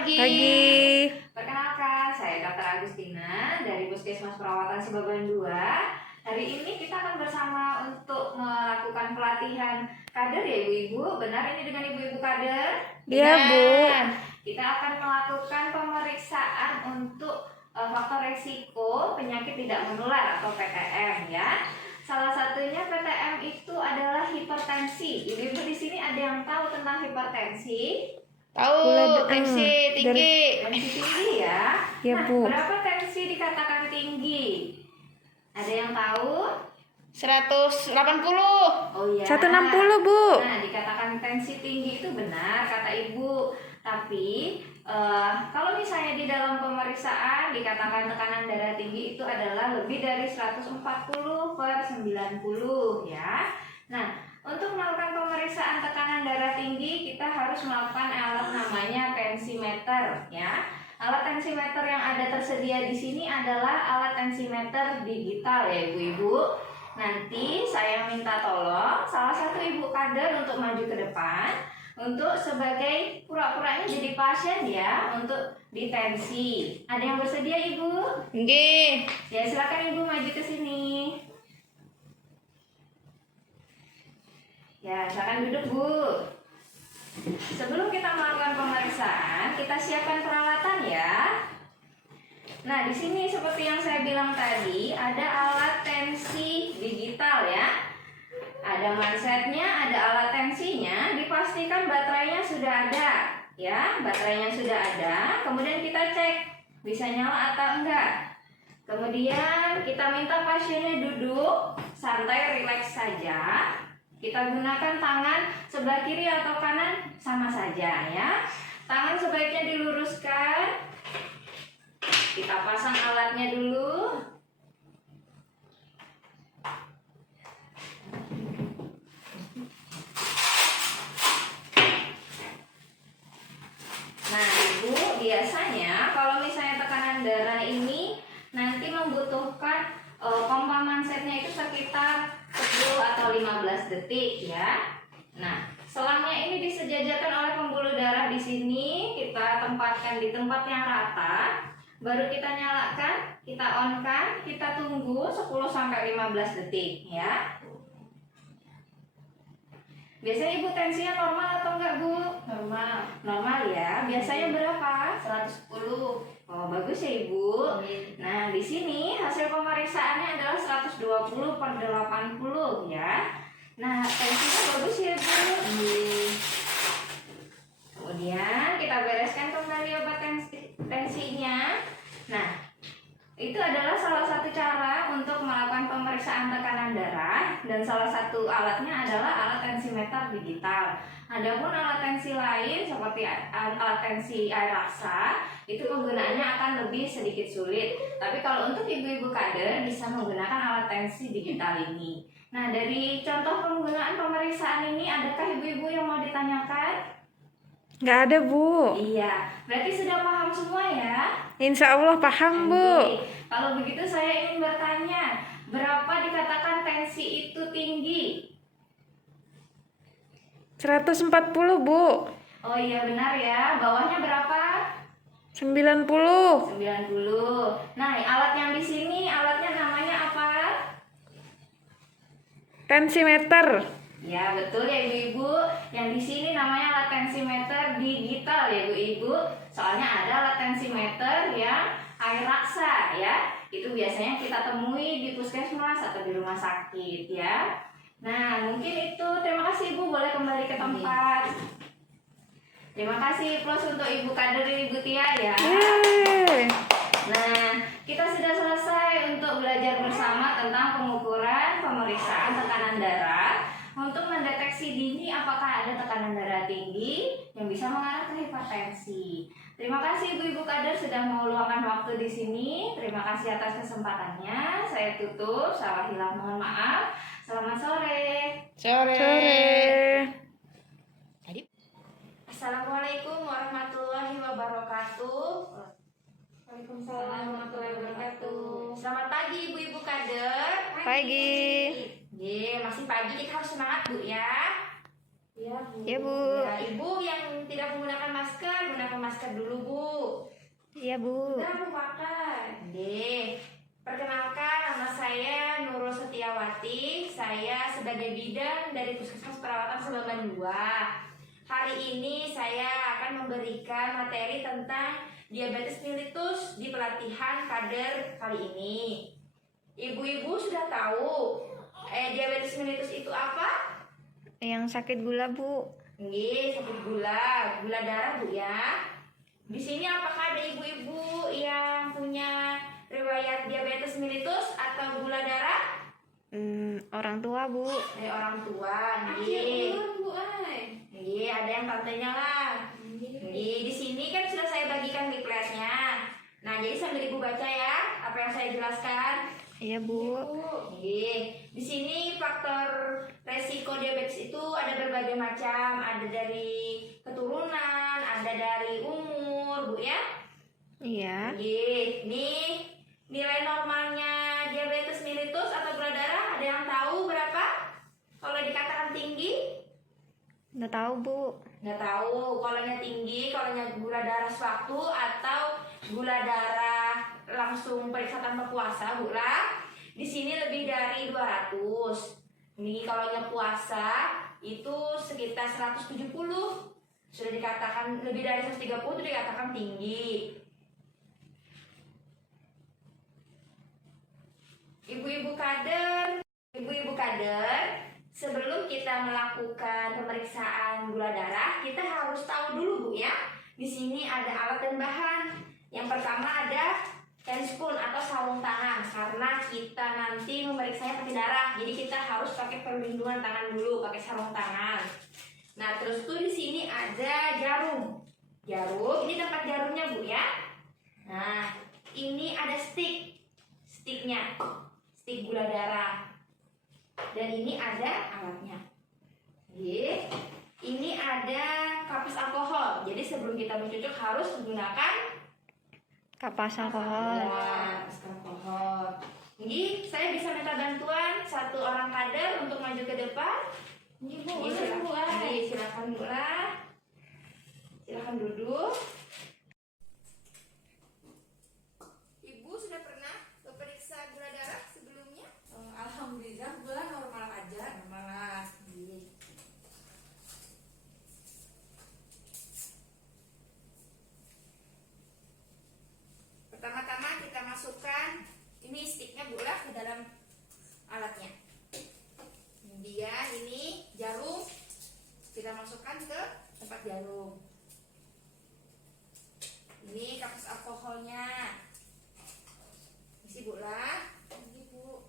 pagi. Pagi. Perkenalkan, saya Dr. Agustina dari Puskesmas Perawatan Sebaban 2. Hari ini kita akan bersama untuk melakukan pelatihan kader ya ibu-ibu. Benar ini dengan ibu-ibu kader? Iya Bu. Kita akan melakukan pemeriksaan untuk faktor resiko penyakit tidak menular atau PTM ya. Salah satunya PTM itu adalah hipertensi. Ibu-ibu di sini ada yang tahu tentang hipertensi? Tahu, Tensi tinggi. Tensi tinggi ya. Ya, Nah, Bu. berapa tensi dikatakan tinggi? Ada yang tahu? 180. Oh iya. 160 Bu. Nah, dikatakan tensi tinggi itu benar kata ibu. Tapi kalau misalnya di dalam pemeriksaan dikatakan tekanan darah tinggi itu adalah lebih dari 140/90 ya. Nah, untuk melakukan pemeriksaan tekanan darah tinggi kita harus melakukan alat namanya tensimeter ya. Alat tensimeter yang ada tersedia di sini adalah alat tensimeter digital ya ibu-ibu. Nanti saya minta tolong salah satu ibu kader untuk maju ke depan untuk sebagai pura-puranya jadi pasien ya untuk ditensi. Ada yang bersedia ibu? Nggih. Ya silakan ibu maju ke sini. Ya silakan duduk bu. Sebelum kita melakukan pemeriksaan, kita siapkan peralatan ya. Nah, di sini seperti yang saya bilang tadi, ada alat tensi digital ya. Ada mansetnya, ada alat tensinya. Dipastikan baterainya sudah ada, ya. Baterainya sudah ada. Kemudian kita cek bisa nyala atau enggak. Kemudian kita minta pasiennya duduk, santai, rileks saja. Kita gunakan tangan sebelah kiri atau kanan sama saja ya. Tangan sebaiknya diluruskan. Kita pasang alatnya dulu. Nah, ibu biasanya kalau misalnya tekanan darah ini nanti membutuhkan pompa mansetnya itu sekitar 10 atau 15 detik ya. Nah, selangnya ini disejajarkan oleh pembuluh darah di sini, kita tempatkan di tempat yang rata. Baru kita nyalakan, kita on-kan, kita tunggu 10 sampai 15 detik ya. Biasanya ibu tensinya normal atau enggak bu? Normal. Normal ya. Biasanya berapa? 110. Oh bagus ya ibu. Nah di sini hasil pemeriksaannya adalah 120/80 ya. Nah tensinya bagus ya bu. Kemudian kita bereskan kembali obat tensinya. Nah itu adalah salah satu cara untuk melakukan pemeriksaan tekanan darah dan salah satu alatnya adalah alat tensimeter digital. Adapun alat tensi lain seperti alat tensi air raksa itu penggunaannya akan lebih sedikit sulit. Tapi kalau untuk ibu-ibu kader bisa menggunakan alat tensi digital ini. Nah dari contoh penggunaan pemeriksaan ini adakah ibu-ibu yang mau ditanyakan? Nggak ada Bu. Iya, berarti sudah paham semua ya? Insya Allah paham Bu. Oke. Kalau begitu saya ingin bertanya, berapa dikatakan tensi itu tinggi? 140 Bu. Oh iya benar ya, bawahnya berapa? 90. 90. Nah, alat yang di sini alatnya namanya apa? Tensimeter. Ya betul ya ibu-ibu. Yang di sini namanya alat tensimeter digital ya ibu-ibu. Soalnya ada alat tensimeter yang air raksa ya. Itu biasanya kita temui di puskesmas atau di rumah sakit ya. Nah mungkin itu. Terima kasih ibu, boleh kembali ke tempat. Terima kasih plus untuk ibu kader ibu Tia ya. Yeay. Nah kita sudah selesai untuk belajar bersama tentang pengukuran pemeriksaan tekanan darah untuk mendeteksi dini apakah ada tekanan darah tinggi yang bisa mengarah ke hipertensi. Terima kasih ibu-ibu kader sudah meluangkan waktu di sini. Terima kasih atas kesempatannya. Saya tutup. Salah hilang mohon maaf. Selamat sore. Sore. Assalamualaikum warahmatullahi wabarakatuh. Waalaikumsalam warahmatullahi wabarakatuh. Selamat pagi ibu-ibu kader. Pagi. Masih pagi, kita harus semangat bu ya. Ya Bu. Iya, Bu. Ya, Ibu yang tidak menggunakan masker, gunakan masker dulu, Bu. Iya, Bu. Udah, Bu, makan. Perkenalkan, nama saya Nurul Setiawati. Saya sebagai bidan dari Puskesmas Perawatan Selemban 2. Hari ini saya akan memberikan materi tentang diabetes mellitus di pelatihan kader kali ini. Ibu-ibu sudah tahu diabetes mellitus itu apa? Yang sakit gula, Bu. Sakit gula darah, Bu ya. Di sini apakah ada ibu-ibu yang punya riwayat diabetes mellitus atau gula darah? Orang tua, Bu. Orang tua, ada yang tantenya lah. Di sini kan sudah saya bagikan leafletnya. Nah, jadi sambil ibu baca ya apa yang saya jelaskan. Iya, Bu. Di sini faktor resiko diabetes itu ada berbagai macam, ada dari keturunan, ada dari umur, Bu ya. Iya. Nih nilai normalnya diabetes mellitus atau gula darah ada yang tahu berapa? Kalau dikatakan tinggi? Nggak tahu, Bu. Nggak tahu. Kalau tinggi, kalau gula darah sewaktu atau gula darah langsung periksa tanpa puasa, Bu lah. Di sini lebih dari 200. Ini kalau puasa itu sekitar 170. Sudah dikatakan lebih dari 130 itu dikatakan tinggi. Ibu-ibu kader, sebelum kita melakukan pemeriksaan gula darah, kita harus tahu dulu, Bu ya. Di sini ada alat dan bahan. Yang pertama ada handspoon atau sarung tangan, karena kita nanti memeriksanya pakai darah. Jadi kita harus pakai perlindungan tangan dulu, pakai sarung tangan. Nah, terus tuh di sini ada jarum. Ini tempat jarumnya, Bu ya. Nah, ini ada sticknya. Stik gula darah. Dan ini ada alatnya. Ini ada kapas alkohol. Jadi sebelum kita mencucuk harus menggunakan Kapas alkohol. kapas alkohol. Ini saya bisa minta bantuan satu orang kader untuk maju ke depan. Silakan Bu lah. Silakan duduk. Ibu sudah pernah periksa gula darah sebelumnya? Alhamdulillah gula normal aja. Malah. Pertama-tama kita masukkan ini stiknya Bu lah ke dalam alatnya. Kemudian ini jarum kita masukkan ke tempat jarum. Ini kapas alkoholnya. Isi Bu lah. Ini Bu.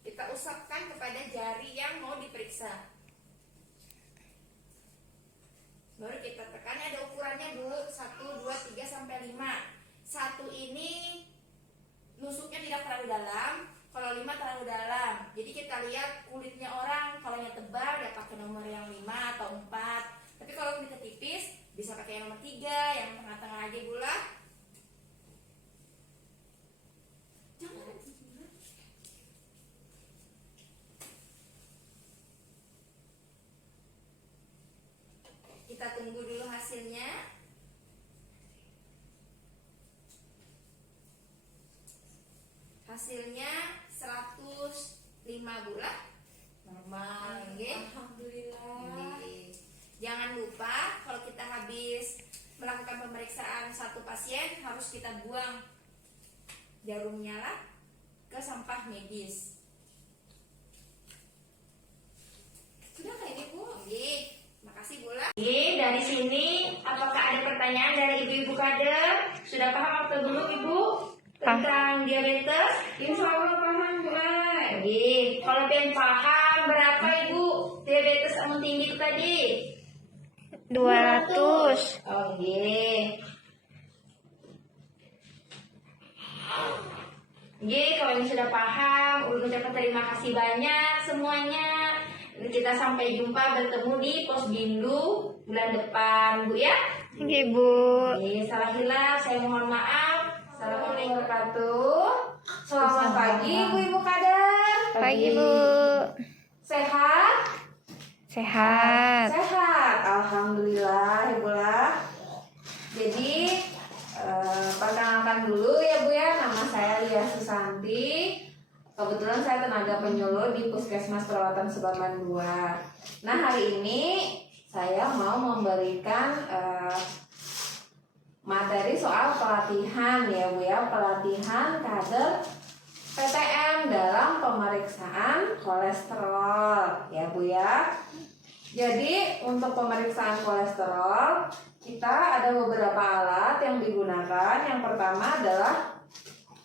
Kita usapkan kepada jari yang mau diperiksa. Baru kita tekan, ada ukurannya Bu, 1, 2, 3, sampai 5. 1 ini nusuknya tidak terlalu dalam, kalau 5 terlalu dalam. Jadi kita lihat kulitnya orang, kalau yang tebal dia pakai nomor yang 5 atau 4. Tapi kalau kulitnya tipis, bisa pakai yang nomor 3, yang tengah-tengah aja Bu lah. Kita tunggu dulu hasilnya. Hasilnya 105 gula. Normal, Alhamdulillah. Jangan lupa kalau kita habis melakukan pemeriksaan satu pasien harus kita buang jarumnya lah ke sampah medis. Sudah kayak ini Bu? Makasih Bu lah. Dari sini apakah ada pertanyaan dari ibu-ibu kader? Sudah paham atau belum Ibu tentang diabetes? Insya Allah paham Bu. Kalau pengen paham berapa Ibu diabetes yang tinggi itu tadi? 200. Kalau ini sudah paham, ucapkan terima kasih banyak semuanya. Kita sampai jumpa bertemu di Posbindu bulan depan, Bu ya. Oke, Bu. Salah hilaf, saya mohon maaf. Assalamualaikum warahmatullahi wabarakatuh. Selamat pagi, Bu Ibu kader. Pagi, Bu. Sehat? Sehat. Sehat, alhamdulillah Ibu lah. Jadi perkenalkan dulu ya Bu ya, nama saya Lia Susanti. Kebetulan saya tenaga penyuluh di Puskesmas Perawatan Subaman 2. Nah hari ini saya mau memberikan materi soal pelatihan ya Bu ya, pelatihan kader PTM dalam pemeriksaan kolesterol ya Bu ya. Jadi untuk pemeriksaan kolesterol kita ada beberapa alat yang digunakan. Yang pertama adalah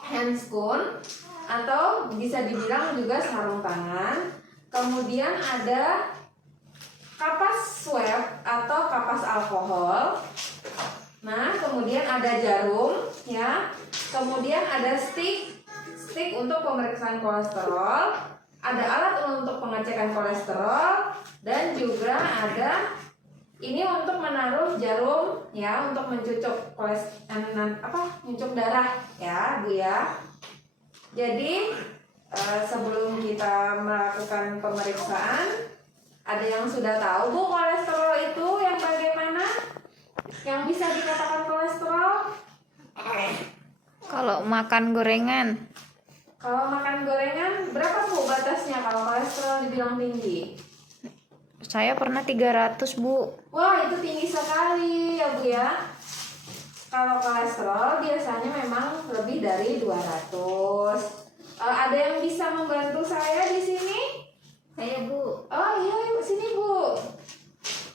handscoon atau bisa dibilang juga sarung tangan. Kemudian ada kapas swab atau kapas alkohol. Nah, kemudian ada jarum ya. Kemudian ada stick untuk pemeriksaan kolesterol, ada alat untuk pengecekan kolesterol, dan juga ada ini untuk menaruh jarum ya, untuk mencucuk mencucuk darah ya Bu ya. Jadi sebelum kita melakukan pemeriksaan, ada yang sudah tahu Bu kolesterol itu yang bagaimana? Yang bisa dikatakan kolesterol? Kalau makan gorengan, Kalau makan gorengan, berapa Bu batasnya kalau kolesterol dibilang tinggi? saya pernah 300 Bu. Wah, itu tinggi sekali ya Bu ya. Kalau kolesterol biasanya memang lebih dari 200. Ada yang bisa membantu saya di sini? Saya Bu. Oh iya, Ibu sini Bu.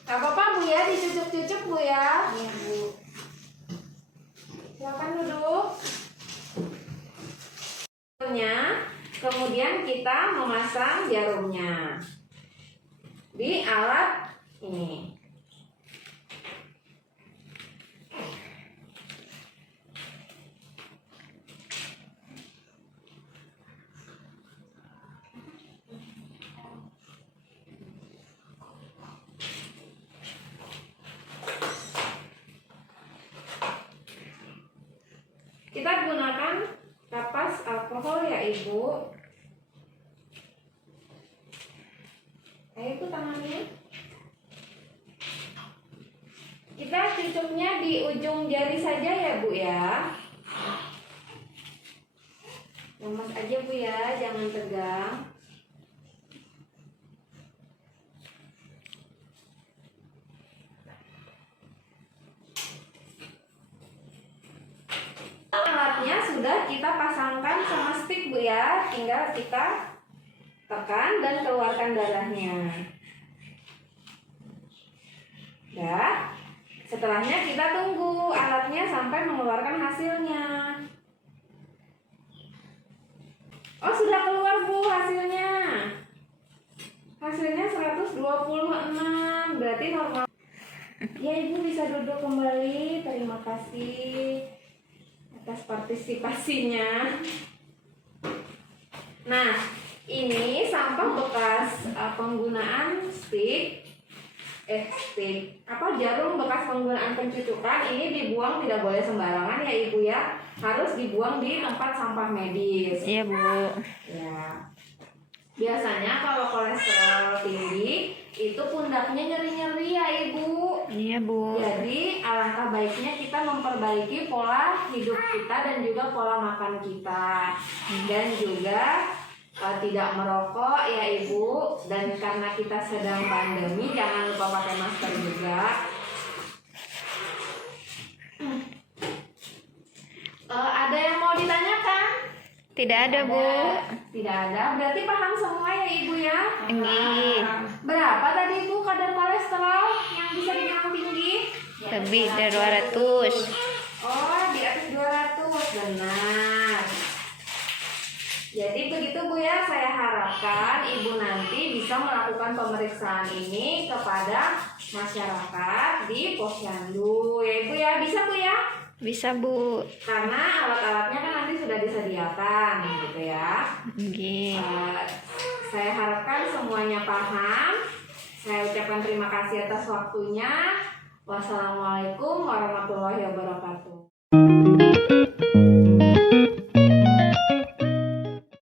Gak apa-apa Bu ya, dicucuk-cucuk Bu ya. Iya Bu. Silakan duduk. Kemudian kita memasang jarumnya di alat ini. Kita gunakan kapas alkohol ya Ibu. Ibu tangannya. Kita cucuknya di ujung jari saja ya Bu ya. Lemas aja Bu ya, jangan tegang. Alatnya sudah kita pasangkan sama stick Bu ya, tinggal kita tekan dan keluarkan darahnya. Ya, setelahnya kita tunggu alatnya sampai mengeluarkan hasilnya. Oh sudah keluar Bu hasilnya. Hasilnya 126, berarti normal. Ya Ibu bisa duduk kembali, terima kasih atas partisipasinya. Nah, ini sampah bekas penggunaan jarum bekas penggunaan pencucukan. Ini dibuang tidak boleh sembarangan ya Ibu ya. Harus dibuang di tempat sampah medis. Iya Bu. Ya. Biasanya kalau kolesterol tinggi itu pundaknya nyeri-nyeri ya Ibu. Iya Bu. Jadi alangkah baiknya kita memperbaiki pola hidup kita dan juga pola makan kita. Dan juga tidak merokok ya Ibu. Dan karena kita sedang pandemi, jangan lupa pakai masker juga. Ada yang mau ditanyakan? Tidak ada Bu. Tidak ada. Berarti paham semua ya Ibu ya? Tinggi. Berapa tadi Ibu kadar kolesterol yang bisa dibilang tinggi? Lebih dari 200. Oh, di atas 200. Benar. Jadi begitu Bu ya, saya harapkan Ibu nanti bisa melakukan pemeriksaan ini kepada masyarakat di Posyandu ya Ibu ya. Bisa Bu ya? Bisa Bu. Karena alat-alatnya kan nanti sudah disediakan gitu ya. Oke. Saya harapkan semuanya paham. Saya ucapkan terima kasih atas waktunya. Wassalamualaikum warahmatullahi wabarakatuh.